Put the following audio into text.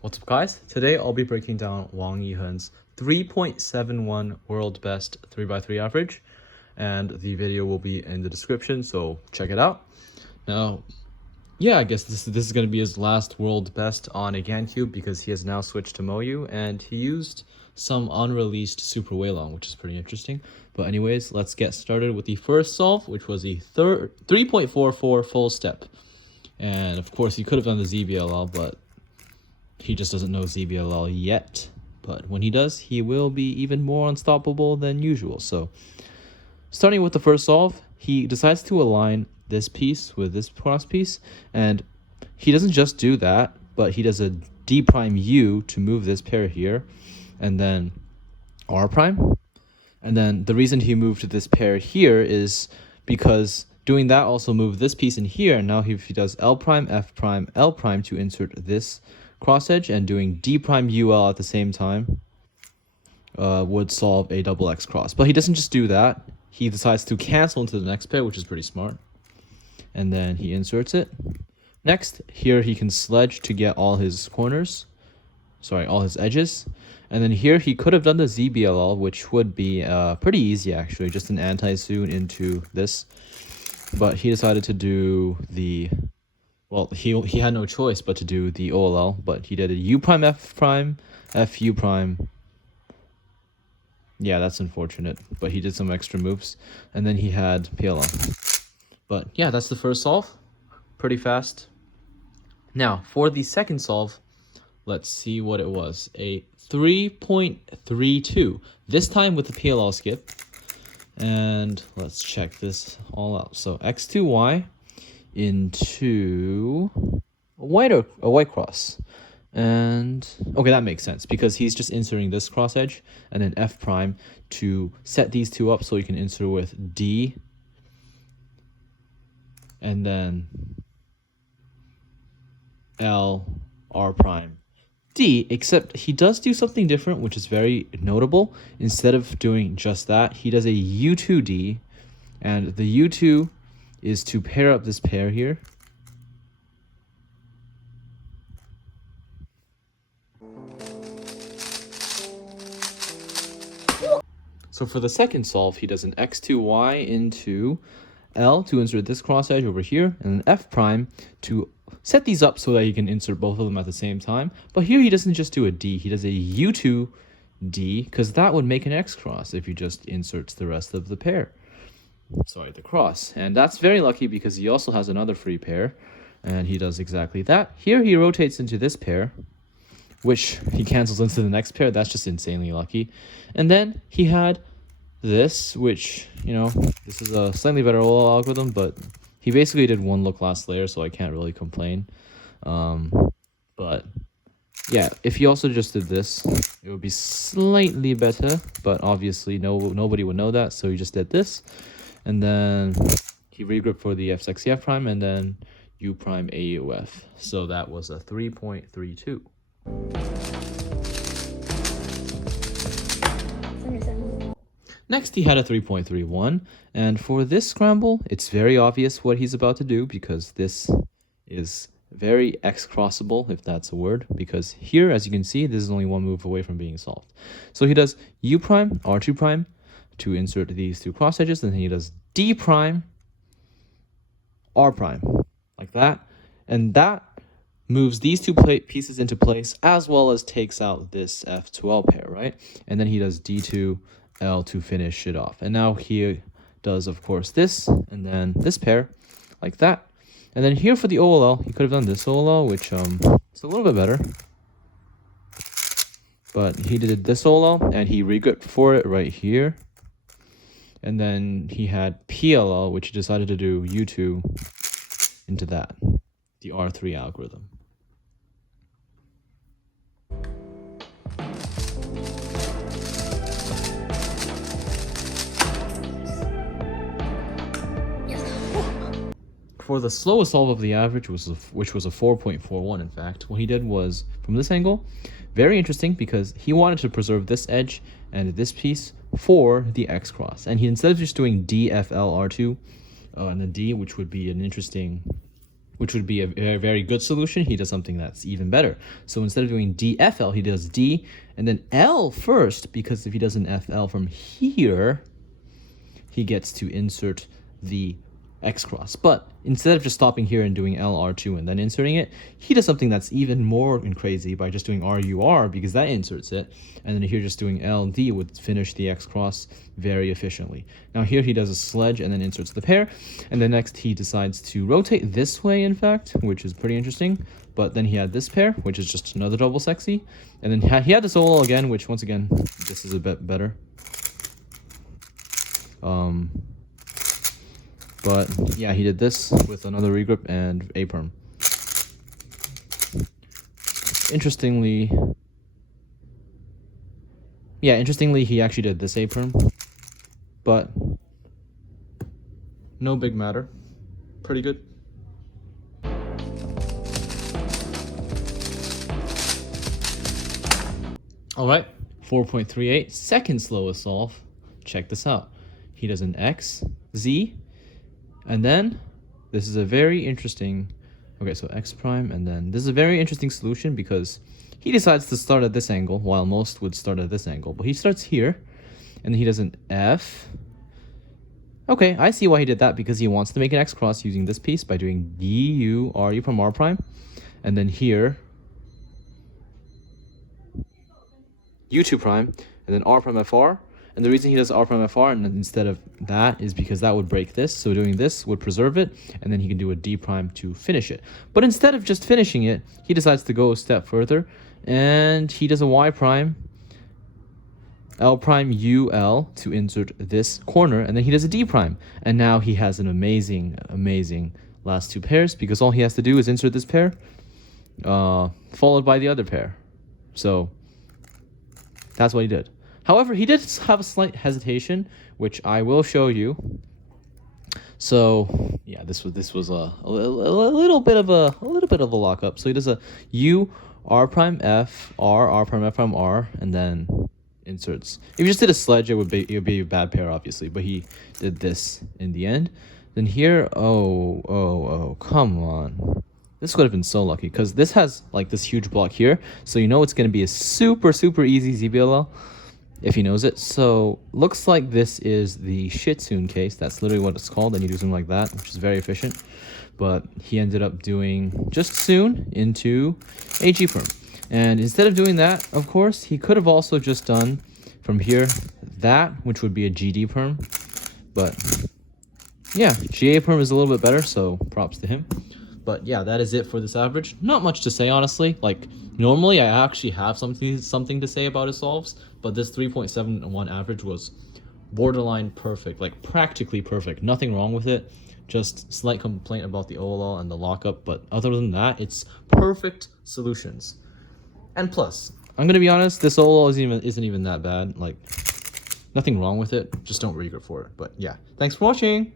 What's up, guys? Today I'll be breaking down Wang Yihen's 3.71 world best 3x3 average, and the video will be in the description, so check it out. Now, I guess this is going to be his last world best on a GaNCube because he has now switched to Moyu, and he used some unreleased Super Weilong, which is pretty interesting. But anyways, let's get started with the first solve, which was the 3.44 full step. And of course, he could have done the ZBLL, but he just doesn't know ZBLL yet. But when he does, he will be even more unstoppable than usual. So, starting with the first solve, he decides to align this piece with this cross piece, and he doesn't just do that, but he does a D prime U to move this pair here, and then R prime. And then the reason he moved this pair here is because doing that also moved this piece in here. Now if he does L prime, F prime, L prime to insert this cross edge, and doing D prime UL at the same time would solve a double X cross. But he doesn't just do that. He decides to cancel into the next pair, which is pretty smart. And then he inserts it. Next, here he can sledge to get all his corners. Sorry, all his edges. And then here he could have done the ZBLL, which would be pretty easy actually, just an anti-zoom into this. But he decided to do the, well, he had no choice but to do the OLL, but he did a U prime, F prime, F U prime. Yeah, that's unfortunate, but he did some extra moves. And then he had PLL. But yeah, that's the first solve. Pretty fast. Now, for the second solve, let's see what it was. A 3.32. This time with the PLL skip. And let's check this all out. So X2Y into a white cross. And okay, that makes sense because he's just inserting this cross edge and then F prime to set these two up so you can insert with D and then L, R prime, D, except he does do something different, which is very notable. Instead of doing just that, he does a U2D, and the U2 is to pair up this pair here. So for the second solve, he does an X2Y into L to insert this cross edge over here, and an F prime to set these up so that he can insert both of them at the same time. But here he doesn't just do a D, he does a U2D, because that would make an X cross if he just inserts the rest of the pair. Sorry, the cross. And that's very lucky because he also has another free pair, and he does exactly that. Here he rotates into this pair, which he cancels into the next pair. That's just insanely lucky. And then he had this, which, you know, this is a slightly better OLL algorithm, but he basically did one look last layer, so I can't really complain. But yeah, if he also just did this, it would be slightly better, but obviously nobody would know that, so he just did this. And then he regripped for the F-sexy F prime, and then U prime AUF. So that was a 3.32. Next, he had a 3.31, and for this scramble, it's very obvious what he's about to do because this is very X-crossable, if that's a word, because here, as you can see, this is only one move away from being solved. So he does U prime, R2 prime to insert these two cross edges, and then he does D prime, R prime, like that, and that moves these two pieces into place, as well as takes out this F2L pair, right? And then he does D2, L to finish it off. And now he does, of course, this, and then this pair, like that. And then here for the OLL, he could have done this OLL, which is a little bit better. But he did this OLL, and he regripped for it right here. And then he had PLL, which he decided to do U2 into that, the R3 algorithm. For the slowest solve of the average, which was a 4.41 in fact, what he did was, from this angle, very interesting because he wanted to preserve this edge and this piece for the X cross. And he, instead of just doing DFLR2, and then D, which would be a very, very good solution, he does something that's even better. So instead of doing DFL, he does D and then L first, because if he does an FL from here, he gets to insert the X cross. But instead of just stopping here and doing LR2 and then inserting it, he does something that's even more crazy by just doing RUR, because that inserts it. And then here just doing LD would finish the X cross very efficiently. Now here he does a sledge and then inserts the pair. And then next he decides to rotate this way, in fact, which is pretty interesting. But then he had this pair, which is just another double sexy. And then he had this OLL again, which once again, this is a bit better. But yeah, he did this with another regrip and A perm. Interestingly, he actually did this A perm, but no big matter. Pretty good. All right, 4.38, second slowest solve. Check this out. He does an X, Z, and then this is a very interesting, okay, so X prime, and then this is a very interesting solution because he decides to start at this angle while most would start at this angle. But he starts here, and he does an F. Okay, I see why he did that, because he wants to make an X cross using this piece by doing DU, RU from R prime, and then here, U2 prime, and then R prime FR. And the reason he does R prime FR and instead of that is because that would break this. So doing this would preserve it, and then he can do a D prime to finish it. But instead of just finishing it, he decides to go a step further, and he does a Y prime, L prime UL to insert this corner, and then he does a D prime. And now he has an amazing, amazing last two pairs, because all he has to do is insert this pair, followed by the other pair. So that's what he did. However, he did have a slight hesitation, which I will show you. So yeah, this was a little bit of a lockup. So he does a U R prime F R prime F prime R, and then inserts. If you just did a sledge, it would be a bad pair, obviously. But he did this in the end. Then here, oh, come on. This would have been so lucky, because this has like this huge block here, so you know it's going to be a super easy ZBLL if he knows it. So looks like this is the Shitsun case. That's literally what it's called, and you do something like that, which is very efficient. But he ended up doing just Soon into a G perm. And instead of doing that, of course, he could have also just done from here that, which would be a GD perm. But yeah, GA perm is a little bit better, so props to him. But yeah, that is it for this average. Not much to say, honestly. Like, normally I actually have something to say about his solves, but this 3.71 average was borderline perfect, like practically perfect. Nothing wrong with it. Just slight complaint about the OLL and the lockup, but other than that, it's perfect solutions. And plus, I'm gonna be honest, this OLL isn't even that bad. Like, nothing wrong with it. Just don't regrip for it. But yeah, thanks for watching.